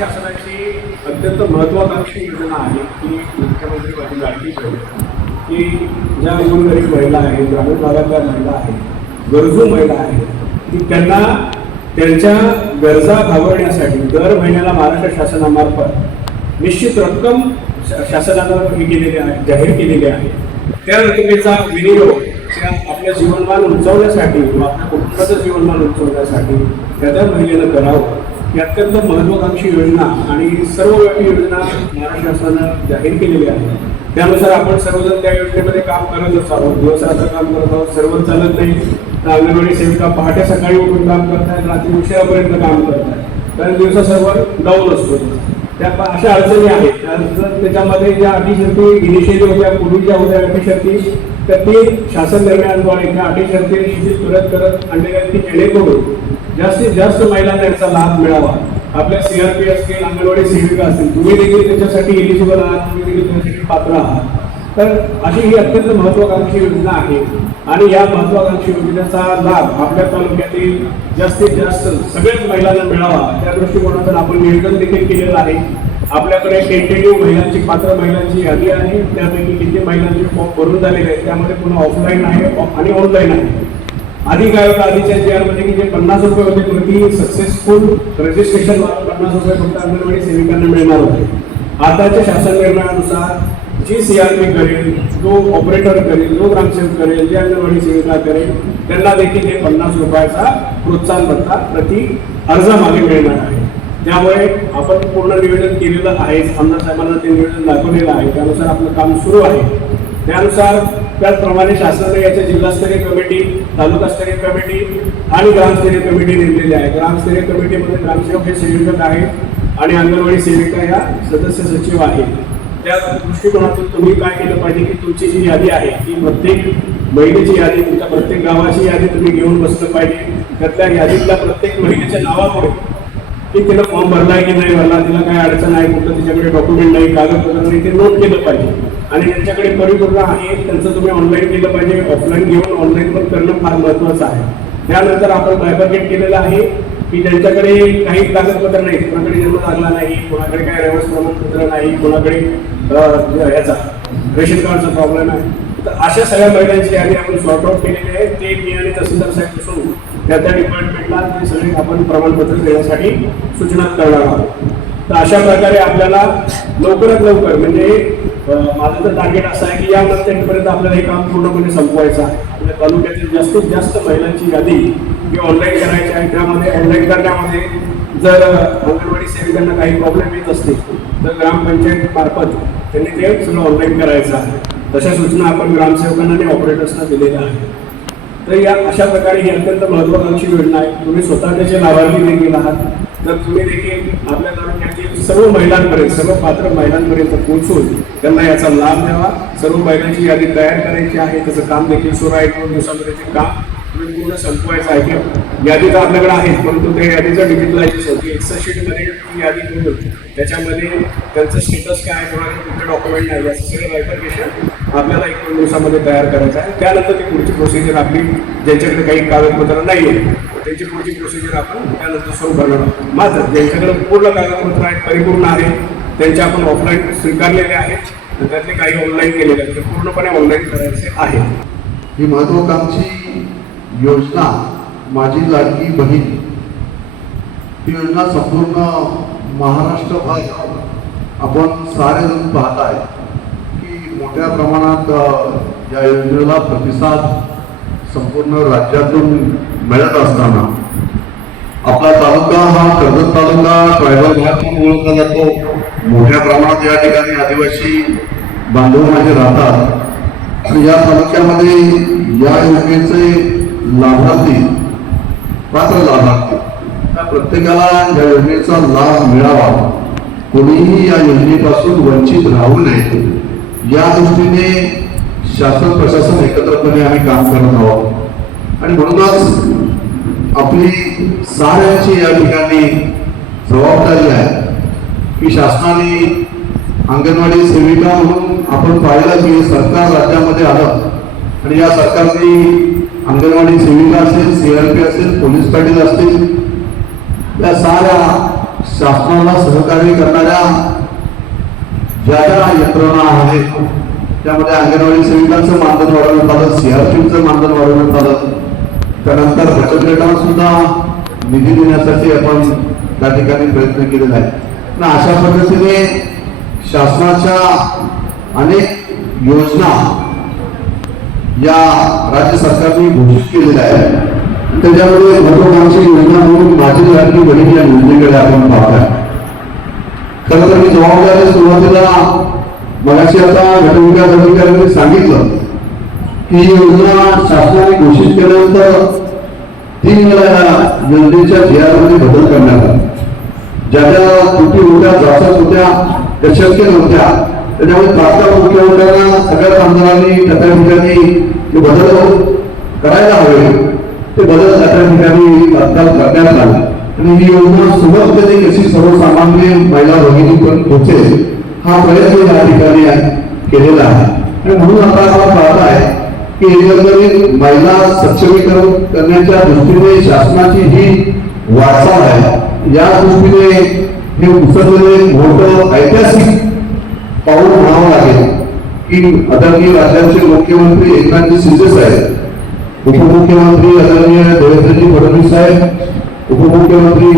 शासनाची अत्यंत महत्त्वाकांक्षी योजना आहे की मुख्यमंत्री पाटील लाडकी की ज्या गोरगरीब महिला आहेत ग्रामीण भागातल्या महिला आहेत गरजू महिला आहेत की त्यांना त्यांच्या गरजा भागवण्यासाठी दर महिन्याला महाराष्ट्र शासनामार्फत निश्चित रक्कम शा- शासनानं हे केलेली आहे जाहीर केलेली आहे. त्या रकमेचा विनियोग आपल्या जीवनमान उंचावण्यासाठी किंवा आपल्या कुटुंबाचं जीवनमान उंचवण्यासाठी त्या दर महिलेनं करावं. ही अत्यंत महत्वाकांक्षी योजना आणि सर्वव्यापी योजना महाराष्ट्र शासनानं जाहीर केलेली आहे. त्यानुसार आपण सर्वजण त्या योजनेमध्ये काम करतच आहोत दिवसाचं काम करत आहोत सर्व चालत नाही. तर अंगणवाडी सेविका पहाटे सकाळी उठून काम करतायत रात्री उशिरापर्यंत काम करतायत कारण दिवसा सर्व डाऊन असतो. त्या अशा अडचणी आहेत. त्यानंतर त्याच्यामध्ये ज्या अटी इनिशिएटिव्ह होत्या पूर्वी ज्या होत्या अटीशर्ती तर ती शासन निर्णयांद्वारे त्या अटीशर्ती शिथिल करत करत आणलेल्या ती जेणेकरून जास्तीत जास्त महिलांना याचा लाभ मिळावा. आपल्या सीआरपी असतील अंगणवाडी सेविका असतील तुम्ही देखील त्याच्यासाठी एलिजिबल आहात तुम्ही देखील त्याच्यासाठी पात्र आहात. तर अशी ही अत्यंत महत्वाकांक्षी योजना आहे. आणि या महत्वाकांक्षी योजनेचा लाभ आपल्या तालुक्यातील जास्तीत जास्त सगळ्याच महिलांना मिळावा त्या दृष्टिकोनातून आपण नियोजन देखील केलेलं आहे. आपल्याकडे टेंटेटिव्ह महिलांची पात्र महिलांची यादी आहे. त्यापैकी किती महिलांचे फॉर्म भरून झालेले आहेत त्यामध्ये पुन्हा ऑफलाईन आहे आणि ऑनलाईन आहे. आधी काय होतं आधीच्या जी मध्ये की जे पन्नास रुपये होते प्रति सक्सेसफुल रजिस्ट्रेशन पन्नास रुपये फक्त अंगणवाडी सेविकांना मिळणार होते. आताच्या शासन निर्णयानुसार जी सीआरपी करेल जो ऑपरेटर करेल जो ग्रामसेवक करेल जे अंगणवाडी सेविका करेल त्यांना देखील हे पन्नास रुपयाचा प्रोत्साहन भत्ता प्रति अर्जामागे मिळणार आहे. त्यामुळे आपण पूर्ण निवेदन केलेलं आहे आमदार साहेबांना ते निवेदन दाखवलेलं आहे. त्यानुसार आपलं काम सुरू आहे. त्यानुसार त्याचप्रमाणे शासनाने याच्या जिल्हास्तरीय कमिटी तालुकास्तरीय कमिटी आणि ग्रामस्तरीय कमिटी नेमलेली आहे. ग्रामस्तरीय कमिटीमध्ये ग्रामसेवक हे संयोजक आहेत आणि अंगणवाडी सेविका या सदस्य सचिव आहेत. त्या दृष्टिकोनातून तुम्ही काय केलं पाहिजे की तुमची जी यादी आहे ती प्रत्येक महिलेची यादी तुमच्या प्रत्येक गावाची यादी तुम्ही घेऊन बसलं पाहिजे. त्यातल्या यादीतल्या प्रत्येक महिलेच्या नावामुळे की तिला फॉर्म भरला आहे की नाही भरला तिला काय अडचण आहे कुठलं तिच्याकडे डॉक्युमेंट नाही कागदपत्र नाही ते नोट केलं पाहिजे. आणि त्यांच्याकडे परिपूर्ण आहे. त्यांचं तुम्ही ऑनलाईन केलं पाहिजे. ऑफलाईन घेऊन ऑनलाईन पण करणं फार महत्वाचं आहे. त्यानंतर आपण बायबर्गेट केलेलं आहे की ज्यांच्याकडे काही कागदपत्र नाही. कोणाकडे जन्म लागला नाही कोणाकडे काय रहिवास प्रमाणपत्र नाही कोणाकडे याचा रेशन कार्डचा प्रॉब्लेम आहे. तर अशा सगळ्या महिलांची यादी आपण सॉर्ट आउट केलेली आहे. ते मी आणि तहसीलदार साहेब बसून त्या त्या डिपार्टमेंटला ते सगळे आपण प्रमाणपत्र देण्यासाठी सूचना करणार आहोत. तर अशा प्रकारे आपल्याला लवकरात लवकर म्हणजे माझं तर टार्गेट असं आहे की या मंथ आपल्याला हे काम पूर्णपणे संपवायचं आहे. आपल्या तालुक्यातील जास्तीत जास्त महिलांची यादी ही ऑनलाईन करायची आहे. त्यामध्ये ऑनलाईन करण्यामध्ये जर अंगणवाडी सेविकांना काही प्रॉब्लेम येत असतील तर ग्रामपंचायत मार्फत त्यांनी ते सगळं ऑनलाईन करायचं आहे. तशा सूचना आपण ग्रामसेवकांना आणि ऑपरेटर्सना दिलेल्या आहेत. तर या अशा प्रकारे ही अत्यंत महत्वाकांक्षी योजना आहे. तुम्ही स्वतः त्याचे लाभार्थी देखील आहात. तर तुम्ही देखील आपल्या तालुक्यात सर्व महिलांपर्यंत सर्व पात्र महिलांपर्यंत पोहोचून त्यांना याचा लाभ द्यावा. सर्व महिलांची यादी तयार करायची आहे. त्याचं काम देखील सुरू आहे. दोन दिवसामध्ये ते काम तुम्ही पूर्ण संपवायचं आहे. की यादी तर आपल्याकडे आहे परंतु त्या यादीचं डिजिटलायझेशन की एक्सेल शीटमध्ये ती यादी घेऊन त्याच्यामध्ये त्यांचं स्टेटस काय आहे कोणाकडे कुठले डॉक्युमेंट नाही याचं सगळं बायफर्केशन आपल्याला एक दोन दिवसामध्ये तयार करायचं आहे. त्यानंतर ती पुढची प्रोसिजर आपली ज्यांच्याकडे काही कागदपत्र नाही आहे त्यांची पुढची प्रोसिजर आपण त्यानंतर सुरू करणार मात्र ज्यांच्याकडे पूर्ण कागदपत्र आहेत परिपूर्ण आहे त्यांचे आपण ऑफलाईन स्वीकारलेले आहेत त्यातले काही ऑनलाईन केलेले आहेत ते पूर्णपणे ऑनलाईन करायचे आहे ही महत्वाकांक्षी योजना माझी लाडकी बहीण ही योजना संपूर्ण महाराष्ट्रभर आपण सारेजण पाहत आहे की मोठ्या प्रमाणात या योजनेला प्रतिसाद संपूर्ण राज्यातून मिळत असताना. आपला तालुका हा कर्जत तालुका ट्रायबल भाग म्हणून ओळखला जातो. मोठ्या प्रमाणात या ठिकाणी आदिवासी बांधव माझे राहतात. आणि या तालुक्यामध्ये या योजनेचे लाभार्थी पात्र लाभार्थी. त्या प्रत्येकाला या योजनेचा लाभ मिळावा. कोणीही या योजनेपासून वंचित राहू नये. या दृष्टीने शासन प्रशासन एकत्रपणे आम्ही काम करत आहोत. आणि म्हणूनच आपली साऱ्यांची या ठिकाणी जबाबदारी आहे. की शासनाने अंगणवाडी सेविका म्हणून आपण पाहिलं की सरकार राज्यामध्ये आलं आणि या सरकारने अंगणवाडी सेविका असेल सीआरपी असेल पोलीस पाटील असतील या साऱ्या शासनाला सहकार्य करणाऱ्या ज्या ज्या यंत्रणा आहेत त्यामध्ये अंगणवाडी सेविकांचं मानधन वाढवण्यात आलं सीआरपीचं मानधन वाढवण्यात आलं. त्यानंतर बचत गटांना सुद्धा निधी देण्यासाठी आपण त्या ठिकाणी प्रयत्न केलेला आहे. ना अशा पद्धतीने शासनाच्या अनेक योजना या राज्य सरकारने घोषित केलेल्या आहेत. त्याच्यामध्ये महत्वाकांक्षी योजना म्हणून माझी लाडकी बहीण या योजनेकडे आपण पाहताय खरं तर मी जबाबदारी सुरुवातीला मगाशी आता गटविकास अधिकाऱ्यांनी सांगितलं ही योजना शासनाने घोषित केल्यानंतर तीन वेळा या योजनेच्या जी बदल करण्यात आला. ज्या ज्या त्रुटी होत्या जाचक होत्या त्या शक्य नव्हत्या त्याच्यामुळे तात्काळ मुख्यमंत्र्यांना सगळ्या आमदारांनी त्या त्या ठिकाणी ते बदल करायला हवे. ते बदल त्या त्या ठिकाणी तात्काळ करण्यात आले. आणि ही योजना सुलभतेने कशी सर्वसामान्य महिला भगिनीपर्यंत पोहोचेल हा प्रयत्न या ठिकाणी केलेला आहे. आणि म्हणून आता आपण पाहत आहे की एकंदरीत महिला सक्षमीकरण करण्याच्या दृष्टीने शासनाची ही वाटचाल आहे, या दृष्टीने हे उचललेले मोठं ऐतिहासिक पाऊल म्हणावं लागेल की आदरणीय राज्याचे मुख्यमंत्री एकनाथजी शिंदे साहेब, उपमुख्यमंत्री आदरणीय देवेंद्रजी फडणवीस साहेब, उपमुख्यमंत्री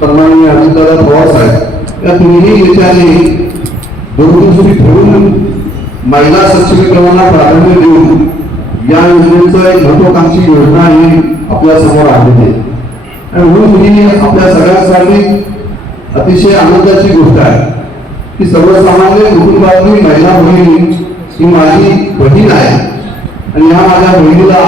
सन्माननीय अजितदादा पवार साहेब, या तिन्ही नेत्यांनी दूरदृष्टी ठेवून महिला सक्षमीकरणाला प्राधान्य देऊन या योजनेचं एक महत्वाकांक्षी योजना ही आपल्यासमोर आलेली आहे. आणि म्हणून ही आपल्या सगळ्यांसाठी अतिशय आनंदाची गोष्ट आहे की सर्वसामान्य कुटुंबातली महिला बहिणी ही माझी बहीण आहे. आणि या माझ्या बहिणीला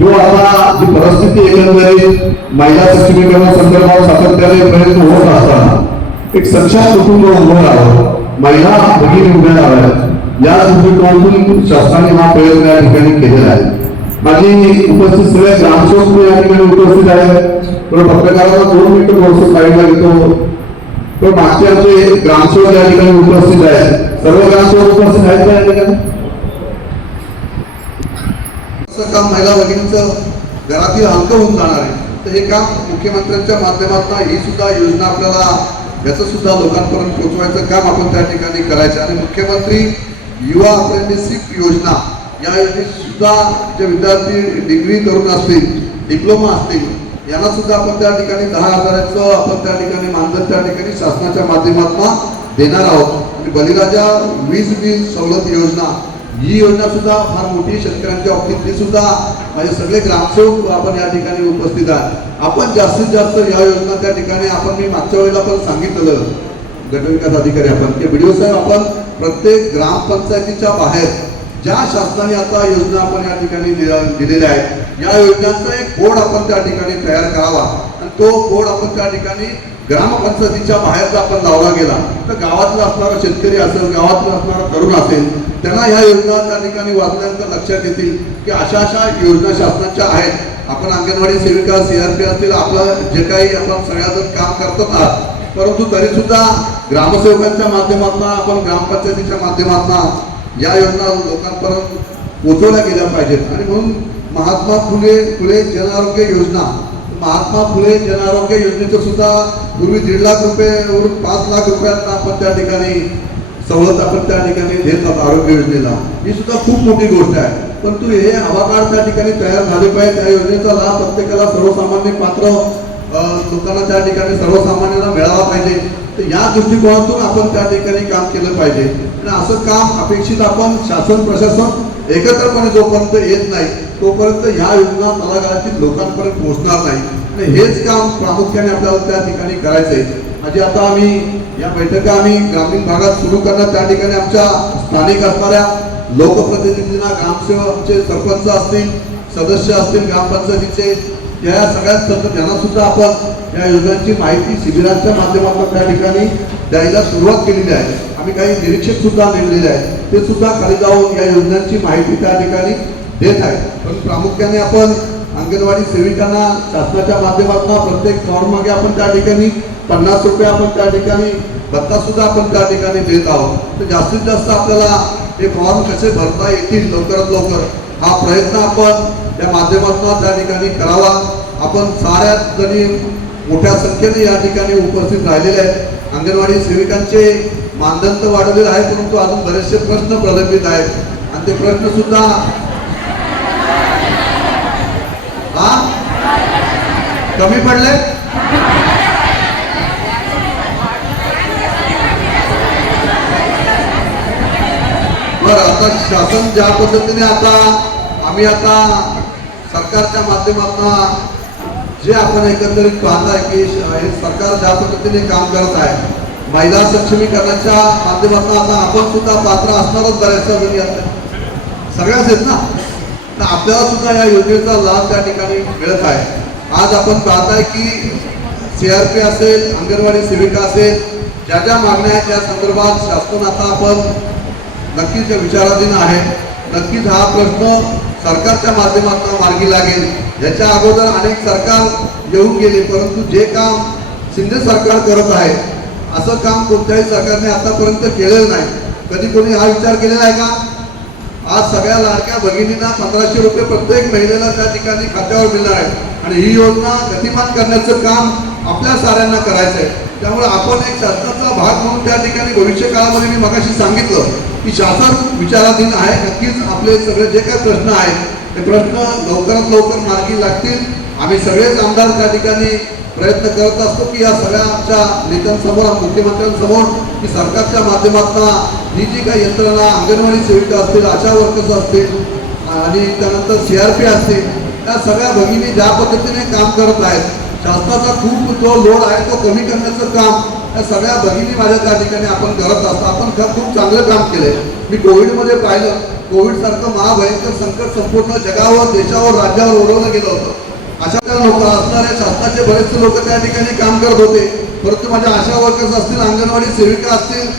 जो आता जी परिस्थिती एकंदरीत महिला सक्षमीकरण संदर्भात सातत्याने प्रयत्न होत असताना एक सक्षम कुटुंब उभं राहावं महिला बहिणी उभ्या राहाव्यात. या दृष्टिकोनातून शासनाने हा प्रयोग या ठिकाणी केलेला आहे. माझी उपस्थित सगळ्या ग्रामसेवक या ठिकाणी उपस्थित आहे पण पत्रकाराला दोन मिनिटं थोडस साईडला घेतो पण मागचे आमचे ग्रामसेवक या ठिकाणी उपस्थित आहेत सर्व ग्रामसेवक उपस्थित आहेत का या ठिकाणी? काम महिला भगिनीचं घरातील हलकं होऊन जाणार आहे. तर हे काम मुख्यमंत्र्यांच्या माध्यमातून ही सुद्धा योजना आपल्याला याचं सुद्धा लोकांपर्यंत पोहोचवायचं काम आपण त्या ठिकाणी करायचं आणि मुख्यमंत्री युवा अप्रेंटिसशिप योजना या योजनेत सुद्धा जे विद्यार्थी डिग्री करून असतील डिप्लोमा असतील यांना सुद्धा आपण त्या ठिकाणी दहा हजाराचं आपण त्या ठिकाणी मानधन त्या ठिकाणी शासनाच्या माध्यमातून देणार आहोत. आणि बलिराजा वीज बिल सवलत योजना ही योजना सुद्धा फार मोठी शेतकऱ्यांच्या बाबतीतली सुद्धा माझे सगळे ग्रामसेवक आपण या ठिकाणी उपस्थित आहे आपण जास्तीत जास्त या योजना त्या ठिकाणी आपण मी मागच्या वेळेला पण सांगितलं गटविकास अधिकारी आपण. की व्हिडिओ साहेब आपण प्रत्येक ग्रामपंचायतीच्या बाहेर ज्या शासनाने आता योजना आपण या ठिकाणी दिलेल्या आहेत या योजनांचा एक बोर्ड आपण त्या ठिकाणी तयार करावा. आणि तो बोर्ड आपण त्या ठिकाणी ग्रामपंचायतीच्या बाहेर आपण लावला गेला. तर गावातला असणारा शेतकरी असेल गावातला असणारा तरुण असेल त्यांना ह्या योजना त्या ठिकाणी वाचल्यानंतर लक्षात येतील की अशा अशा योजना शासनाच्या आहेत. आपण अंगणवाडी सेविका सीआरपी असतील आपलं जे काही आपण सगळ्याजण काम करतात आहात परंतु तरी सुद्धा ग्रामसेवकांच्या माध्यमातून आपण ग्रामपंचायतीच्या माध्यमातून या योजना लोकांपर्यंत पोहोचवल्या गेल्या पाहिजेत. आणि म्हणून महात्मा फुले फुले जनआरोग्य योजना महात्मा फुले जनआरोग्य योजनेचं सुद्धा पूर्वी दीड लाख रुपयेवरून पाच लाख रुपयांना आपण त्या ठिकाणी सवलत आपण त्या ठिकाणी देत आहोत आरोग्य योजनेला. ही सुद्धा खूप मोठी गोष्ट आहे. परंतु हे हवाकार त्या ठिकाणी तयार झाले पाहिजे. त्या योजनेचा लाभ प्रत्येकाला सर्वसामान्य पात्र लोकांना त्या ठिकाणी सर्वसामान्यांना मिळाला पाहिजे. तर या दृष्टिकोनातून आपण त्या ठिकाणी काम केलं पाहिजे. आणि असं काम अपेक्षित आपण शासन प्रशासन एकत्रपणे जोपर्यंत येत नाही तोपर्यंत ह्या योजना तळागाळातील लोकांपर्यंत पोहोचणार नाही. आणि हेच काम प्रामुख्याने आपल्याला त्या ठिकाणी करायचं आहे म्हणजे आता आम्ही या बैठका आम्ही ग्रामीण भागात सुरू करणार. त्या ठिकाणी आमच्या स्थानिक असणाऱ्या लोकप्रतिनिधींना ग्रामसेवक आमचे सरपंच असतील सदस्य असतील ग्रामपंचायतीचे या सगळ्यात सर्व त्यांना सुद्धा आपण या योजनांची माहिती शिबिरांच्या माध्यमातून त्या ठिकाणी द्यायला सुरुवात केलेली आहे. आम्ही काही निरीक्षक सुद्धा नेमलेले आहेत. ते सुद्धा खाली जाऊन या योजनांची माहिती त्या ठिकाणी देत आहेत. पण प्रामुख्याने आपण अंगणवाडी सेविकांना शासनाच्या माध्यमातून प्रत्येक फॉर्म मागे आपण त्या ठिकाणी पन्नास रुपये आपण त्या ठिकाणी भत्ता सुद्धा आपण त्या ठिकाणी देत आहोत. तर जास्तीत जास्त आपल्याला हे फॉर्म कसे भरता येतील लवकरात लवकर हा प्रयत्न आपण या माध्यमातून त्या ठिकाणी करावा. आपण साऱ्या जणी मोठ्या संख्येने या ठिकाणी उपस्थित राहिलेले आहेत. अंगणवाडी सेविकांचे मानधन तर वाढवलेलं आहे परंतु अजून बरेचसे प्रश्न प्रलंबित आहेत. आणि ते प्रश्न सुद्धा हा? कमी पडले? बरं आता शासन ज्या पद्धतीने आता आम्ही आता सरकारच्या माध्यमातून जे आपण एकंदरीत पाहताय की हे सरकार ज्या पद्धतीने काम करत आहे महिला सक्षमीकरणाच्या माध्यमातून आता आपण सुद्धा पात्र असणारच बऱ्याचशा जणी आता सगळ्याच आहेत ना? तर आपल्याला सुद्धा या योजनेचा लाभ त्या ठिकाणी मिळत आहे. आज आपण पाहताय की सी आर पी असेल अंगणवाडी सेविका असेल ज्या ज्या मागण्या आहेत त्या संदर्भात शासन आता आपण नक्कीच विचाराधीन आहे. नक्कीच हा प्रश्न सरकारच्या माध्यमातून मार्गी लागेल. याच्या अगोदर अनेक सरकार येऊन गेले परंतु जे काम शिंदे सरकार करत आहे असं काम कोणत्याही सरकारने आतापर्यंत केलेलं नाही. कधी कोणी हा विचार केलेला आहे का? आज सगळ्या लाडक्या भगिनींना पंधराशे रुपये प्रत्येक महिलेला त्या ठिकाणी खात्यावर मिळणार आहे आणि ही योजना गतिमान करण्याचं काम आपल्या साऱ्यांना करायचं आहे त्यामुळे आपण एक शासनाचा भाग म्हणून त्या ठिकाणी भविष्य काळामध्ये मी मगाशी सांगितलं की शासन विचाराधीन आहे. नक्कीच आपले सगळे जे काही प्रश्न आहेत ते प्रश्न लवकरात लवकर मार्गी लागतील. आम्ही सगळेच आमदार त्या ठिकाणी प्रयत्न करत असतो की या सगळ्या आमच्या नेत्यांसमोर मुख्यमंत्र्यांसमोर की सरकारच्या माध्यमातून ही जी काही यंत्रणा अंगणवाडी सेविका असतील आशा वर्कर्स असतील आणि त्यानंतर सी आर पी असतील त्या सगळ्या भगिनी ज्या पद्धतीने काम करत आहेत शासनाचा खूप जो लोड आहे तो कमी करण्याचं काम या सगळ्या भगिनी माझ्या त्या ठिकाणी आपण करत असतो. आपण खूप चांगलं काम केलंय. मी कोविडमध्ये पाहिलं. कोविड सारखं महाभयंकर संकट संपूर्ण जगावर देशावर राज्यावर ओढवलं गेलं होतं. अशा त्या लोक असणारे शासनाचे बरेचसे लोक त्या ठिकाणी काम करत होते. परंतु माझ्या आशा वर्कर्स असतील अंगणवाडी सेविका असतील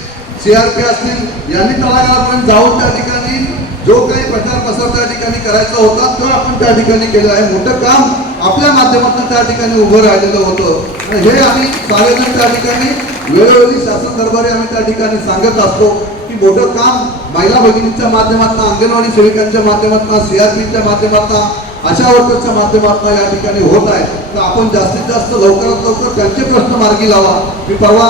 सी आर पी असतील यांनी तळागाळापर्यंत जाऊन त्या ठिकाणी जो काही प्रचार प्रसार त्या ठिकाणी करायचा होता तो आपण त्या ठिकाणी केलं आहे. मोठं काम आपल्या माध्यमातून त्या ठिकाणी उभं राहिलेलं होतं. आणि हे आम्ही सार्वजनिक त्या ठिकाणी वेळोवेळी शासन दरबारी आम्ही त्या ठिकाणी सांगत असतो की मोठं काम महिला भगिनीच्या माध्यमातून अंगणवाडी सेविकांच्या माध्यमातून सीआरपीच्या माध्यमातून अशा वर्कर्सच्या माध्यमातून या ठिकाणी होत आहे. तर आपण जास्तीत जास्त लवकरात लवकर त्यांचे प्रश्न मार्गी लावा. मी परवा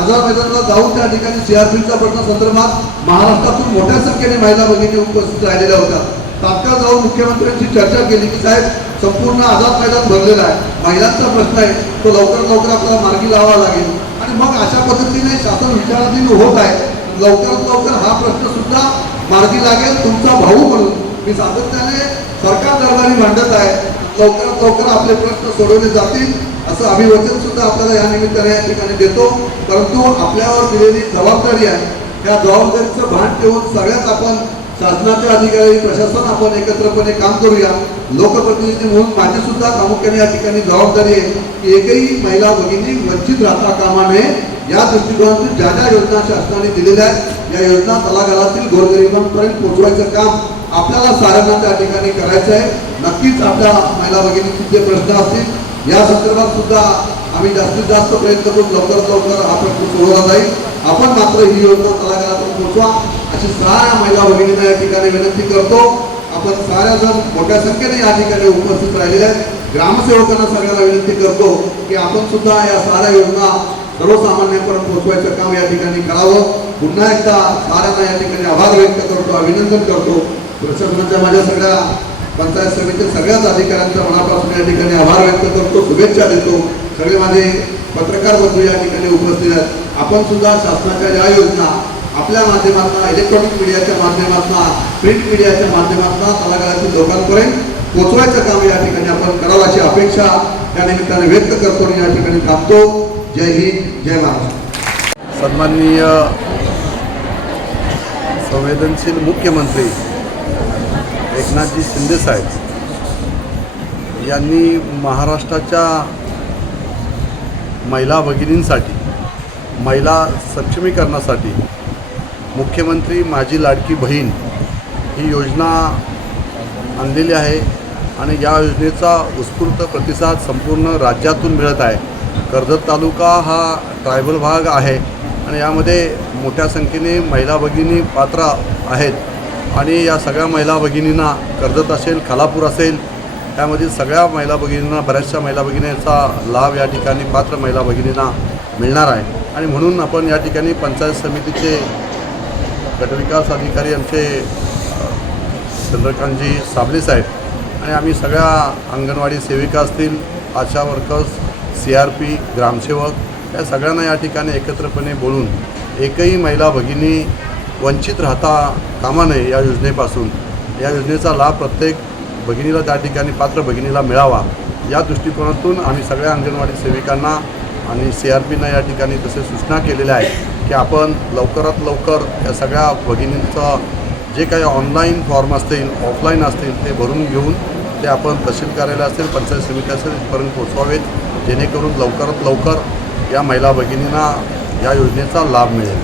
आझाद मैदानाला जाऊन त्या ठिकाणी सीआरपीच्या प्रश्न संदर्भात महाराष्ट्रातून मोठ्या संख्येने महिला भगिनी उपस्थित राहिलेल्या होत्या. तात्काळ जाऊन मुख्यमंत्र्यांची चर्चा केली की साहेब संपूर्ण आझाद मैदान भरलेला आहे. महिलांचा प्रश्न आहे तो लवकरात लवकर आपल्याला मार्गी लावावा लागेल. आणि मग अशा पद्धतीने शासन विचाराधीन होत आहे. लवकरात लवकर हा प्रश्न सुद्धा मार्गी लागेल तुमचा भाऊ म्हणून. मी सातत्याने सरकार दरबारी मांडत आहे. लवकरात लवकर आपले प्रश्न सोडवले जातील असं अभिवचन सुद्धा आपल्याला या निमित्ताने या ठिकाणी देतो. परंतु आपल्यावर दिलेली जबाबदारी आहे. त्या जबाबदारीचं भान ठेवून सगळ्यात आपण शासनाचे अधिकारी प्रशासन आपण एकत्रपणे काम करूया. लोकप्रतिनिधी म्हणून माझी सुद्धा प्रामुख्याने या ठिकाणी जबाबदारी आहे की एकही महिला भगिनी वंचित राहता कामा नये. या दृष्टिकोनातून ज्या ज्या योजना शासनाने दिलेल्या आहेत या योजना तलागालातील गोरगरिबांपर्यंत पोहोचवायचं काम आपल्याला साऱ्यांना त्या ठिकाणी करायचं आहे. नक्कीच आपल्या महिला भगिनीचे जे प्रश्न असतील या संदर्भात सुद्धा आम्ही जास्तीत जास्त प्रयत्न करून लवकरात लवकर आपण प्रश्न जाईल. आपण मात्र ही योजना तलागाळापर्यंत पोहोचवा अशी साऱ्या महिला भगिनींना या ठिकाणी विनंती करतो. आपण साऱ्या जण मोठ्या संख्येने या ठिकाणी उपस्थित राहिलेले आहेत. ग्रामसेवकांना सगळ्यांना विनंती करतो की आपण सुद्धा या साऱ्या योजना सर्वसामान्यांपर्यंत पोहोचवायचं काम या ठिकाणी करावं. पुन्हा एकदा साऱ्यांना या ठिकाणी आभार व्यक्त करतो अभिनंदन करतो. प्रशासनाच्या माझ्या सगळ्या पंचायत समितीच्या सगळ्याच अधिकाऱ्यांचा मनापासून या ठिकाणी आभार व्यक्त करतो शुभेच्छा देतो. सगळे माझे पत्रकार बंधू या ठिकाणी उपस्थित आहेत. आपण सुद्धा शासनाच्या या योजना आपल्या माध्यमातून इलेक्ट्रॉनिक मीडियाच्या माध्यमातून प्रिंट मीडियाच्या माध्यमातून तलागाळातील लोकांपर्यंत पोचवायचं काम या ठिकाणी आपण करावं अशी अपेक्षा या निमित्ताने व्यक्त करतो आणि या ठिकाणी थांबतो. जय हिंद जय महाराष्ट्र. सन्माननीय संवेदनशील मुख्यमंत्री एकनाथजी शिंदेसाहेब यांनी महाराष्ट्राच्या महिला भगिनींसाठी महिला सक्षमीकरणासाठी मुख्यमंत्री माझी लाडकी बहीण ही योजना आणलेली आहे आणि या योजनेचा उत्स्फूर्त प्रतिसाद संपूर्ण राज्यातून मिळत आहे. कर्जत तालुका हा ट्रायबल भाग आहे आणि यामध्ये मोठ्या संख्येने महिला भगिनी पात्र आहेत. आणि या सगळ्या महिला भगिनींना कर्जत असेल खालापूर असेल त्यामधील सगळ्या महिला भगिनींना बऱ्याचशा महिला भगिनींचा लाभ या ठिकाणी पात्र महिला भगिनींना मिळणार आहे. आणि म्हणून आपण या ठिकाणी पंचायत समितीचे गटविकास अधिकारी आमचे चंद्रकांतजी साबळे साहेब आणि आम्ही सगळ्या अंगणवाडी सेविका असतील ASHA workers C R P ग्रामसेवक या सगळ्यांना या ठिकाणी एकत्रपणे बोलून एकही महिला भगिनी वंचित राहता कामा नये या योजनेपासून. या योजनेचा लाभ प्रत्येक भगिनीला त्या ठिकाणी पात्र भगिनीला मिळावा. या दृष्टिकोनातून आम्ही सगळ्या अंगणवाडी सेविकांना आणि सी आर पीना या ठिकाणी तसे सूचना केलेल्या आहेत की आपण लवकरात लवकर या सगळ्या भगिनींचं जे काही ऑनलाईन फॉर्म असतील ऑफलाईन असतील ते भरून घेऊन ते आपण तहसील कार्यालय असेल पंचायत समिती असेल इथपर्यंत पोचवावेत जेणेकरून लवकरात लवकर या महिला भगिनींना या योजनेचा लाभ मिळेल.